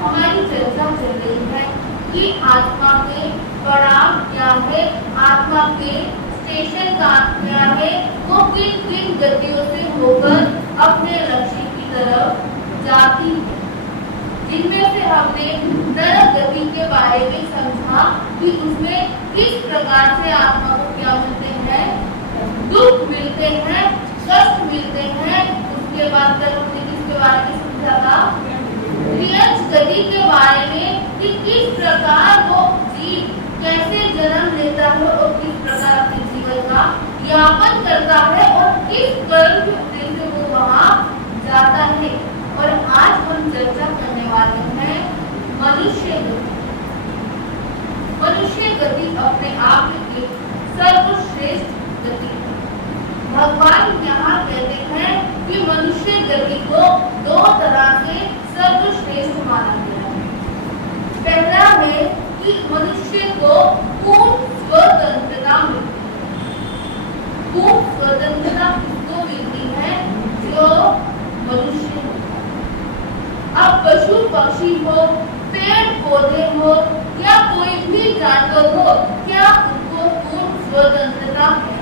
हमारी चर्चा चल रही है कि आत्मा के पड़ाव क्या है, आत्मा के स्टेशन का क्या है, वो किन किन गतियों से होकर अपने लक्ष्य की तरफ जाती है। जिनमें से हमने नरक गति के बारे में समझा कि उसमें किस प्रकार से आत्मा को क्या मिलते हैं, दुख मिलते हैं, कष्ट मिलते हैं। उसके बाद फिर हमने किसके बारे में समझा था, क्रियंश गति के बारे में कि किस प्रकार वो जीव कैसे जन्म लेता है और किस प्रकार अपने जीवन का यापन करता है और किस कर्म के उद्देश्य से वो वहाँ जाता है। और आज हम चर्चा करने वाले हैं मनुष्य गति। मनुष्य गति अपने आप में एक सर्वश्रेष्ठ गति है। भगवान यहाँ कहते हैं कि मनुष्य गति को दो तरह से सर्वश्रेष्ठ माना गया है। पहला है कि मनुष्य को पूर्ण स्वतंत्रता मिलती है। पूर्ण स्वतंत्रता किसको मिलती है, जो मनुष्य है। अब पशु पक्षी हो, पेड़ पौधे हो या कोई भी जानवर हो, क्या उनको पूर्ण स्वतंत्रता है?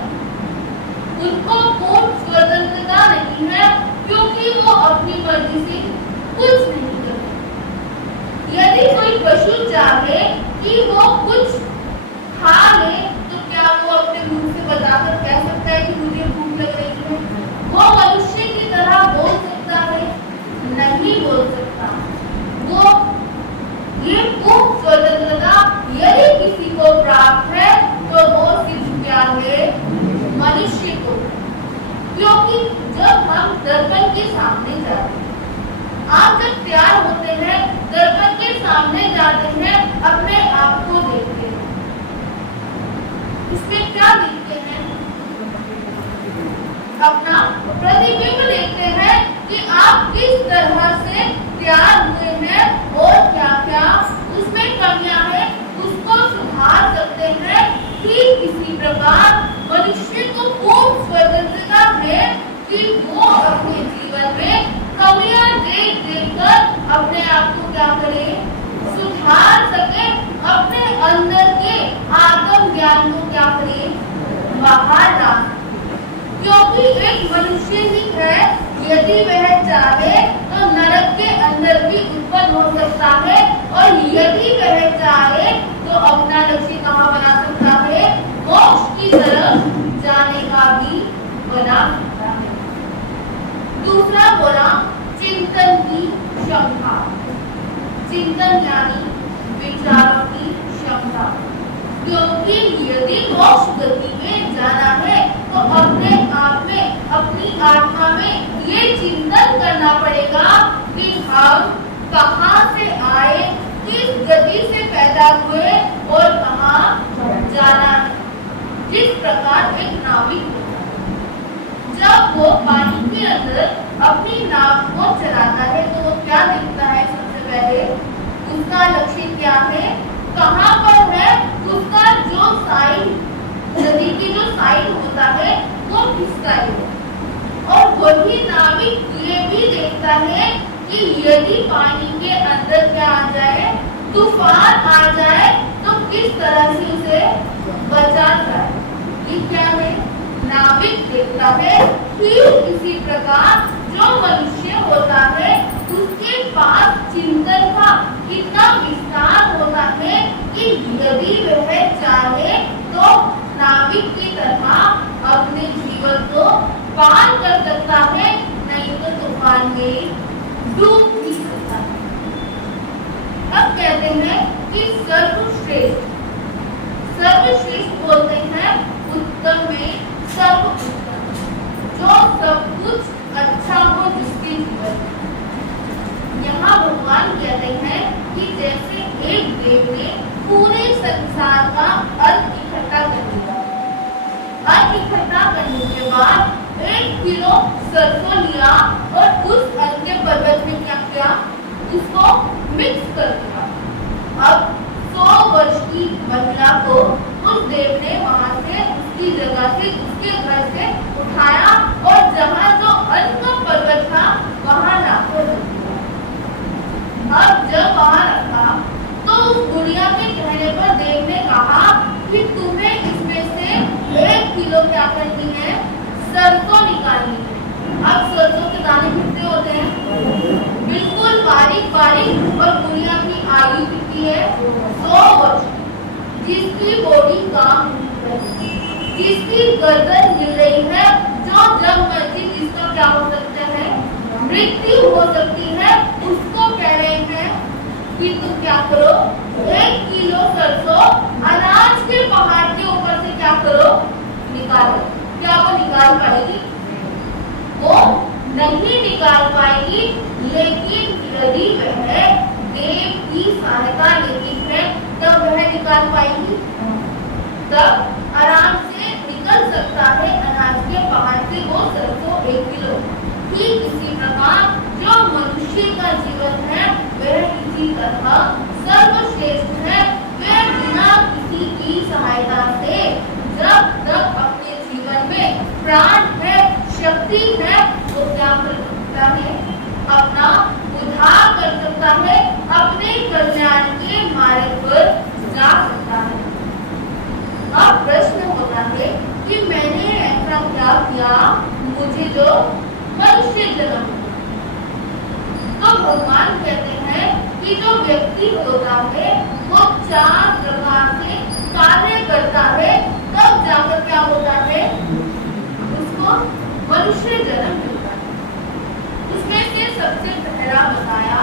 उनको पूर्ण स्वतंत्रता नहीं है, क्योंकि वो अपनी मर्जी से कुछ नहीं करते। यदि कोई पशु चाहे कि वो कुछ खा ले, तो क्या वो अपने मुंह से बताकर कह सकता है कि मुझे भूख लग रही है? वो मनुष्य की तरह बोल सकता है? नहीं बोल सकता। वो ये पूर्ण स्वतंत्रता यदि किसी को प्राप्त है तो वो सिर्फ क्या है, मनुष्य को। क्योंकि जब हम दर्पण के सामने जाते हैं, आप जब तैयार होते हैं, दर्पण के सामने जाते हैं, अपने आप को देखते हैं, इसमें क्या देखते हैं, अपना प्रतिबिंब देखते हैं कि आप किस तरह से तैयार हुए हैं और क्या क्या उसमें कमियां हैं, उसको सुधार सकते हैं। ठीक इसी प्रकार मनुष्य को पूर्ण स्वतंत्रता है कि वो अपने जीवन में कमियां देख कर अपने आप को क्या करे, सुधार सके, अपने अंदर के आत्म ज्ञान को क्या करे, बाहर ला। क्योंकि एक मनुष्य ही है, यदि वह चाहे तो नरक के अंदर भी उत्पन्न हो सकता है, और यदि वह चाहे तो अपना लक्ष्य कहाँ बना सकता है, मोक्ष की तरफ जाने का भी बना सकता है। दूसरा बोला चिंतन की क्षमता। चिंतन यानी विचारों की क्षमता। क्योंकि यदि मोक्ष गति में जाना है तो अपने आप में, अपनी आत्मा में ये चिंतन करना पड़ेगा कि हम कहाँ से आए, किस गति से पैदा हुए और कहाँ जाना है। जिस प्रकार एक नाविक होता है, जब वो पानी के अंदर अपनी नाव को चलाता है तो वो क्या देखता है, सबसे पहले उसका लक्ष्य क्या है, कहाँ पर है, उसका जो साइड, नदी की जो साइड होता है वो किस साइड है। और वही नाविक ये भी देखता है कि यदि पानी के अंदर क्या आ जाए, तूफान आ जाए, तो किस तरह से उसे बचा जाए। ये क्या है? नाविक देखता है कि इसी प्रकार जो मनुष्य होता है उसके पास चिंतन का इतना विस्तार होता है कि यदि वह चाहे तो नाविक की तरह अपने जीवन को पार कर सकता है, नहीं तो तूफान में डूब भी सकता है। अब कहते हैं कि सर्वश्रेष्ठ, सर्वश्रेष्ठ बोलते हैं उत्तम में सर्वोत्तम, जो सब कुछ अच्छा हो जिसके जीवन में। यहाँ भगवान कहते हैं कि जैसे एक देव ने पूरे संसार का अन्न इकट्ठा कर लिया, अन्न इकट्ठा करने के बाद 1 किलो सरसों लिया और उस अन्न के पर्वत में क्या किया, उसको मिक्स कर दिया। अब 100 वर्ष की महिला को उस देव ने वहां से, उसकी जगह से, उसके घर से उठाया और जहां जो अन्न का पर्वत था वहां लाकर रख दिया। अब जब वहां रखा तो उस गुड़िया के कहने पर देव ने कहा कि तुम्हें इसमें से 1 किलो क्या करनी है, सरसों निकालनी है। अब सरसों के दाने कितने होते हैं, बिल्कुल बारीक बारीक, और गुड़िया की आयु कितनी है, 100 वर्ष, जिसकी बॉडी काम जिसकी गर्दन मिल रही है, जो जब मर्जी जिसका क्या हो सकता है, मृत्यु हो सकती है, उसको कह रहे हैं कि तुम क्या करो, 1 किलो सरसों अनाज के पहाड़ के ऊपर से क्या करो, निकालो। क्या वो निकाल पाएगी? वो नहीं निकाल पाएगी, लेकिन यदि वह देव की सहायता लेती है तब वह निकाल पाएगी, तब आराम से निकल सकता है अनाज के पहाड़ से वो सरसों 1 किलो। ठीक इसी प्रकार जो मनुष्य का जीवन है वह इसी तरह सर्वश्रेष्ठ है। वह बिना किसी की सहायता से जब तक अपने जीवन में प्राण है, शक्ति है, तो क्या कर सकता है, अपना उद्धार कर सकता है, अपने कल्याण के मार्ग पर जा सकता है। अब प्रश्न होता है कि मैंने ऐसा क्या किया, मुझे जो मनुष्य जन्म। तो भगवान कहते हैं कि जो व्यक्ति होता है वो 4 प्रकार से कार्य करता है, तब जाकर क्या होता है, उसको मनुष्य जन्म मिलता है। उसमें से सबसे पहला बताया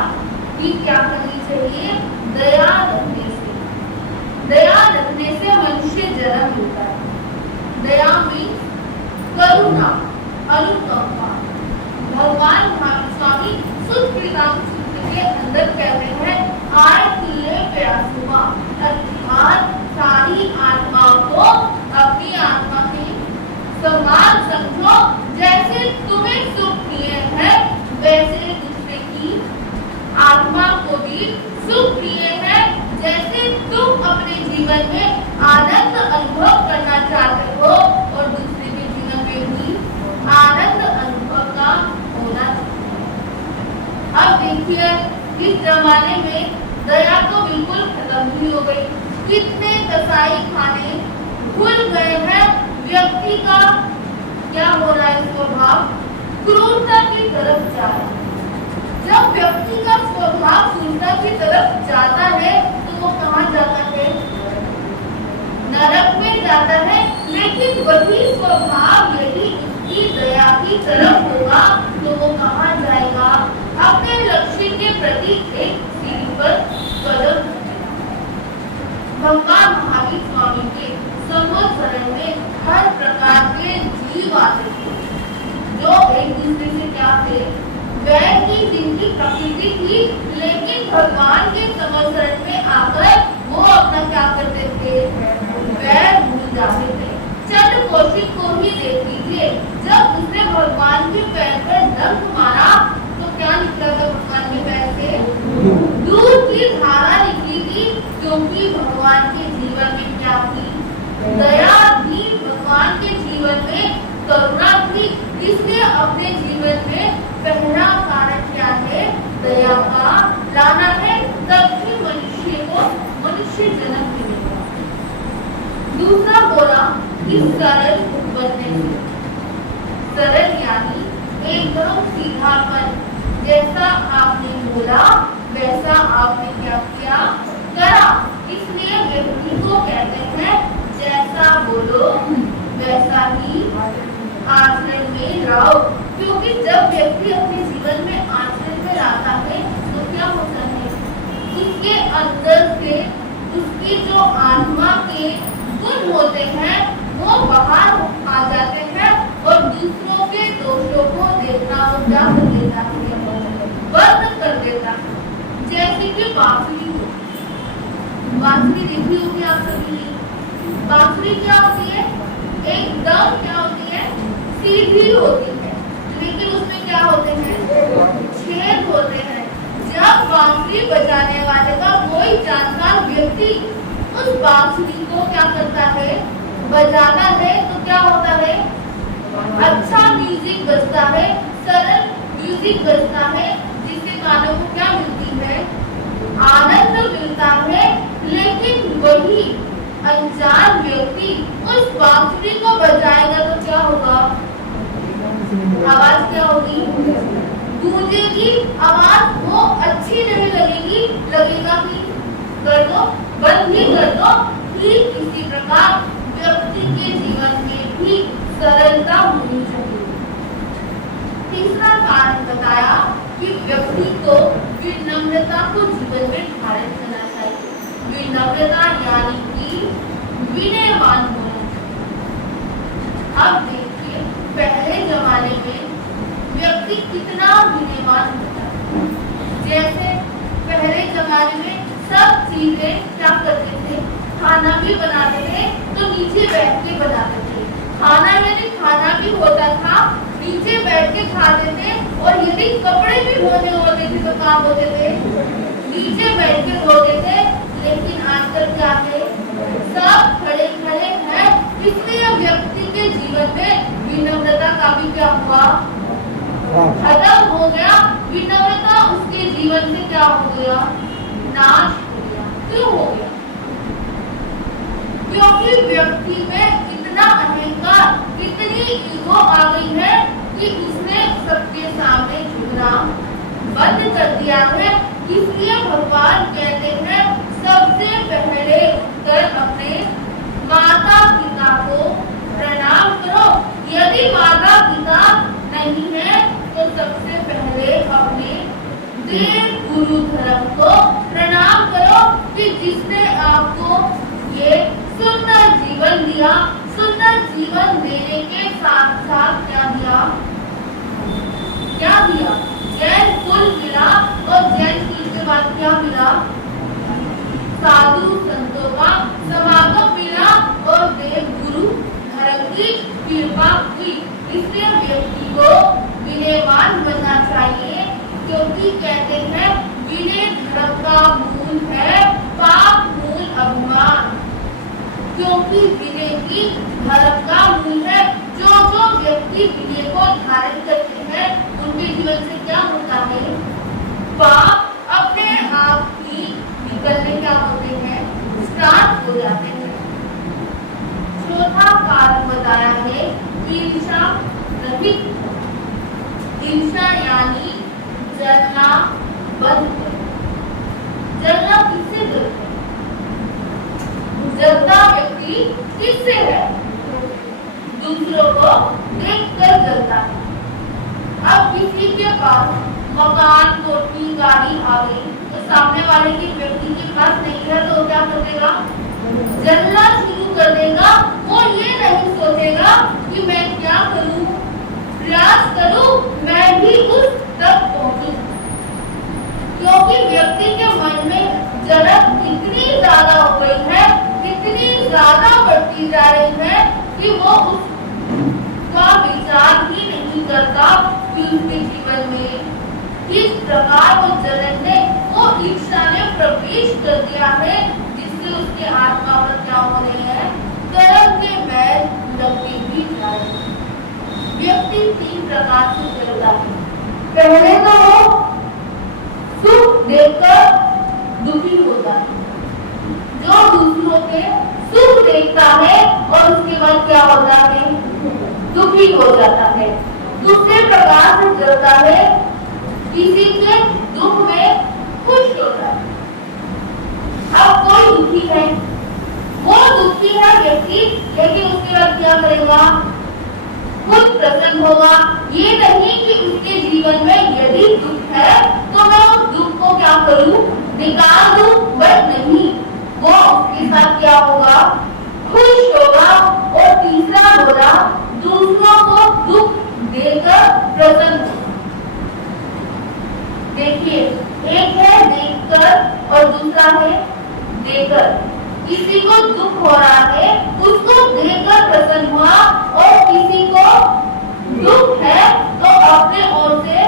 कि क्या करनी चाहिए, दया रखने से, दया रखने से मनुष्य जन्म मिलता है। दया मीन्स करुणा, अनुकंपा। भगवान स्वामी सुखकृताम सूत्र के अंदर कहते हैं, आय तुल्य प्यासुमा, अर्थात सारी आत्माओं को अपनी आत्मा की समान समझो। जैसे तुम्हें सुख प्रिय है वैसे दूसरे की आत्मा को भी सुख प्रिय है। जैसे तुम अपने जीवन में आनंद अनुभव करना चाहते हो और दूसरे के जीवन में भी आनंद अनुभव का होना चाहिए। अब देखिए इस जमाने में दया तो बिल्कुल खत्म ही हो गई। कितने कसाई खाने खुल गए हैं। व्यक्ति का क्या हो रहा है, स्वभाव क्रूरता की तरफ जा रहा है। जब व्यक्ति का स्वभाव क्रूरता की तरफ जाता है तो वो कहाँ जाता है, नरक में जाता है। लेकिन वही स्वभाव यदि उसकी दया की तरफ होगा तो वो कहाँ जाएगा, अपने लक्ष्य के प्रति एक सीढ़ी पर कदम। भगवान महावीर स्वामी के संवत्सरण में हर प्रकार के जीव आते थे जो एक दूसरे से क्या थे, वैर की जिनकी प्रकृति थी। लेकिन भगवान के संवत्सरण में आकर वो अपना क्या करते थे, वैर भूल जाते थे। चंद्र कौशिक को ही देख लीजिए, जब उसने भगवान के पैर पर डंक मारा तो क्या निकला था भगवान के पैर से, दूध की धारा निकली थी। क्योंकि भगवान के जीवन में क्या थी, दया थी। भगवान के जीवन में करुणा थी। इसलिए अपने जीवन में पहला कारण क्या है, कि सरल बनने से। सरल यानी एकदम सीधापन, जैसा आपने बोला वैसा आपने क्या किया, करा। इसलिए व्यक्ति को कहते हैं जैसा बोलो वैसा ही आचरण में लाओ। क्योंकि जब व्यक्ति अपने जीवन में आचरण में लाता है तो क्या होता है, उसके अंदर से उसकी जो आत्मा के गुण होते हैं वो बाहर आ जाते हैं और दूसरों के दोषों को देखना वो क्या कर देता है, बंद कर देता है। जैसे कि बांसुरी देखी होगी आप सभी ने। बांसुरी क्या होती है, एकदम क्या होती है, सीधी होती है, लेकिन उसमें क्या होते हैं, छेद होते हैं। जब बांसुरी बजाने वाले का कोई जानकार व्यक्ति उस बांसुरी को क्या करता है, बजाता है, तो क्या होता है, अच्छा म्यूजिक बजता है, सरल म्यूजिक बजता है, जिससे कानों को क्या मिलती है, आनंद मिलता है। लेकिन वही अनजान व्यक्ति उस बांसुरी को बजाएगा तो क्या होगा, आवाज क्या होगी, गूंजेगी आवाज, वो अच्छी नहीं लगेगी, लगेगा कि कर दो, बंद ही कर दो। ठीक इसी प्रकार व्यक्ति के जीवन में भी सरलता होनी चाहिए। तीसरा कारण बताया कि व्यक्ति को विनम्रता को जीवन में धारण करना चाहिए। विनम्रता यानी कि विनयवान होना चाहिए। अब देखिए पहले जमाने में व्यक्ति कितना विनयवान होता है। जैसे पहले जमाने में सब चीजें क्या करते थे, खाना भी बनाते थे तो नीचे बैठ के बनाते थे। खाना यदि खाना भी होता था नीचे बैठ के खाते थे, और यदि कपड़े भी धोने होते थे तो काम होते थे नीचे बैठ के धोते थे। लेकिन आजकल क्या है, सब खड़े खड़े हैं। इसलिए व्यक्ति के जीवन में विनम्रता का भी क्या हुआ, खत्म हो गया। विनम्रता उसके जीवन से क्या हो गया, नाश हो गया। क्यों हो गया, क्योंकि व्यक्ति में इतना अहंकार, इतनी ईगो आ गई है कि उसने सबके सामने झुकना बंद कर दिया है। इसलिए भगवान कहते हैं सबसे पहले उठकर अपने माता पिता को प्रणाम करो। यदि माता पिता नहीं है तो सबसे पहले अपने देव गुरु धर्म को प्रणाम करो कि जिसने आपको ये सुंदर जीवन दिया। सुंदर जीवन देने के साथ साथ क्या दिया, क्या दिया, जैन कुल मिला, और जैन कुल के बाद क्या मिला, साधु संतों का समागम मिला और देव गुरु धर्म की कृपा हुई। इसलिए व्यक्ति को विनयवान बनना चाहिए, क्योंकि कहते हैं विनय धर्म का मूल है, पाप मूल अभिमान। क्योंकि विनय ही धर्म का मूल है। जो व्यक्ति विनय को धारण करते हैं उनके जीवन से क्या होता है, पाप अपने आप ही निकलने क्या होते हैं, स्टार्ट हो जाते हैं। चौथा कारण बताया है ईर्ष्या रहित। ईर्ष्या यानी जलना बंद करो। जलना किससे जलता है, जलता व्यक्ति किससे है, दूसरों को देखकर जलता है। अब किसी के पास मकान, कोठी, गाड़ी आ गई तो सामने वाले के व्यक्ति के पास नहीं है तो क्या कर देगा, जलना शुरू कर देगा। वो ये नहीं सोचेगा कि मैं क्या करूं, प्रयास करूं मैं भी उस तक पहुंचूं। क्योंकि व्यक्ति के मन में जलन इतनी ज्यादा हो गई है, इतनी ज्यादा बढ़ती जा रही है कि वो उसका विचार ही नहीं करता कि उसके जीवन में किस प्रकार वो जलन ने, वो ईर्ष्या ने प्रवेश कर दिया है, जिससे उसके आत्मा पर क्या हो रहे हैं, कर्म के मैल लगती हुई जा रही है। व्यक्ति तीन प्रकार से जलता है। पहले तो वो सुख देखकर दुखी होता है, जो दूसरों के सुख देखता है और उसके बाद क्या होता है, दुखी हो जाता है। दूसरे प्रकार से जलता है, किसी के दुख में खुश होता है। अब कोई दुखी है, वो दुखी है व्यक्ति, लेकिन उसके बाद क्या करेगा, खुद प्रसन्न होगा। ये नहीं कि उसके जीवन में यदि दुख है तो मैं उस दुख को क्या करूं, निकाल दूं, बट नहीं, वो उसके साथ क्या होगा, खुश होगा। और तीसरा होगा, दूसरों को दुख देकर प्रसन्न होगा। देखिए, एक है देखकर और दूसरा है देकर। किसी को दुख हो रहा है, उसको देकर प्रसन्न हुआ, और किसी को दुख है तो अपने ओर से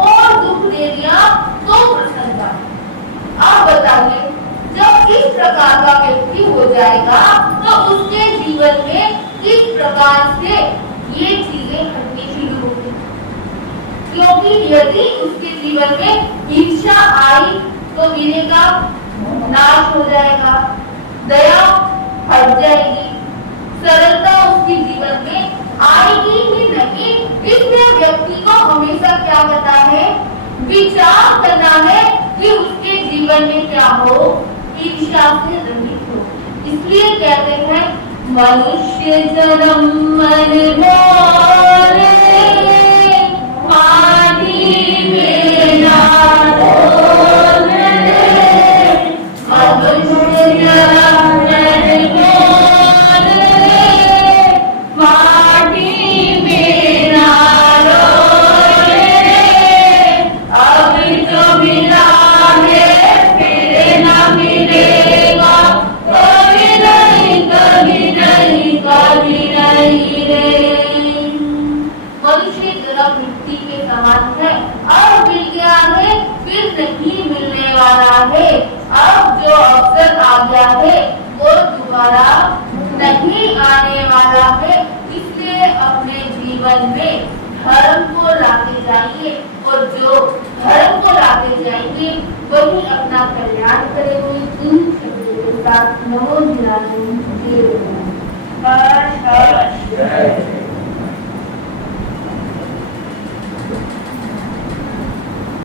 और दुख दे दिया तो प्रसन्न हुआ। अब बताइए, जब इस प्रकार का व्यक्ति हो जाएगा तो उसके जीवन में किस प्रकार से ये चीजें घटनी शुरू होगी। क्योंकि यदि उसके जीवन में ईर्ष्या आई तो विनय का नाश हो जाएगा, दया हट जाएगी, सरलता उसके जीवन में आएगी ही नहीं। इसलिए व्यक्ति को हमेशा क्या करना है, विचार करना है कि उसके जीवन में क्या हो, ईर्ष्या से रहित हो। इसलिए कहते हैं, मनुष्य जन्म मन मोरे, माटी में ना डोले। मनुष्य जन्म मन मोरे, माटी में ना डोले। अभी तो मिला है, फिर ना मिलेगा, कभी नहीं, कभी नहीं, कभी नहीं रे। मनुष्य जन्म मिट्टी के समान है, अब मिल गया है, फिर नहीं मिलने वाला है। अब जो अवसर आ गया है वो दोबारा नहीं आने वाला है। इसलिए अपने जीवन में धर्म को लाते जाइए, और जो धर्म को लाते जाएंगे वही अपना कल्याण करेंगे। इन शब्दों के साथ नमो ध्यान।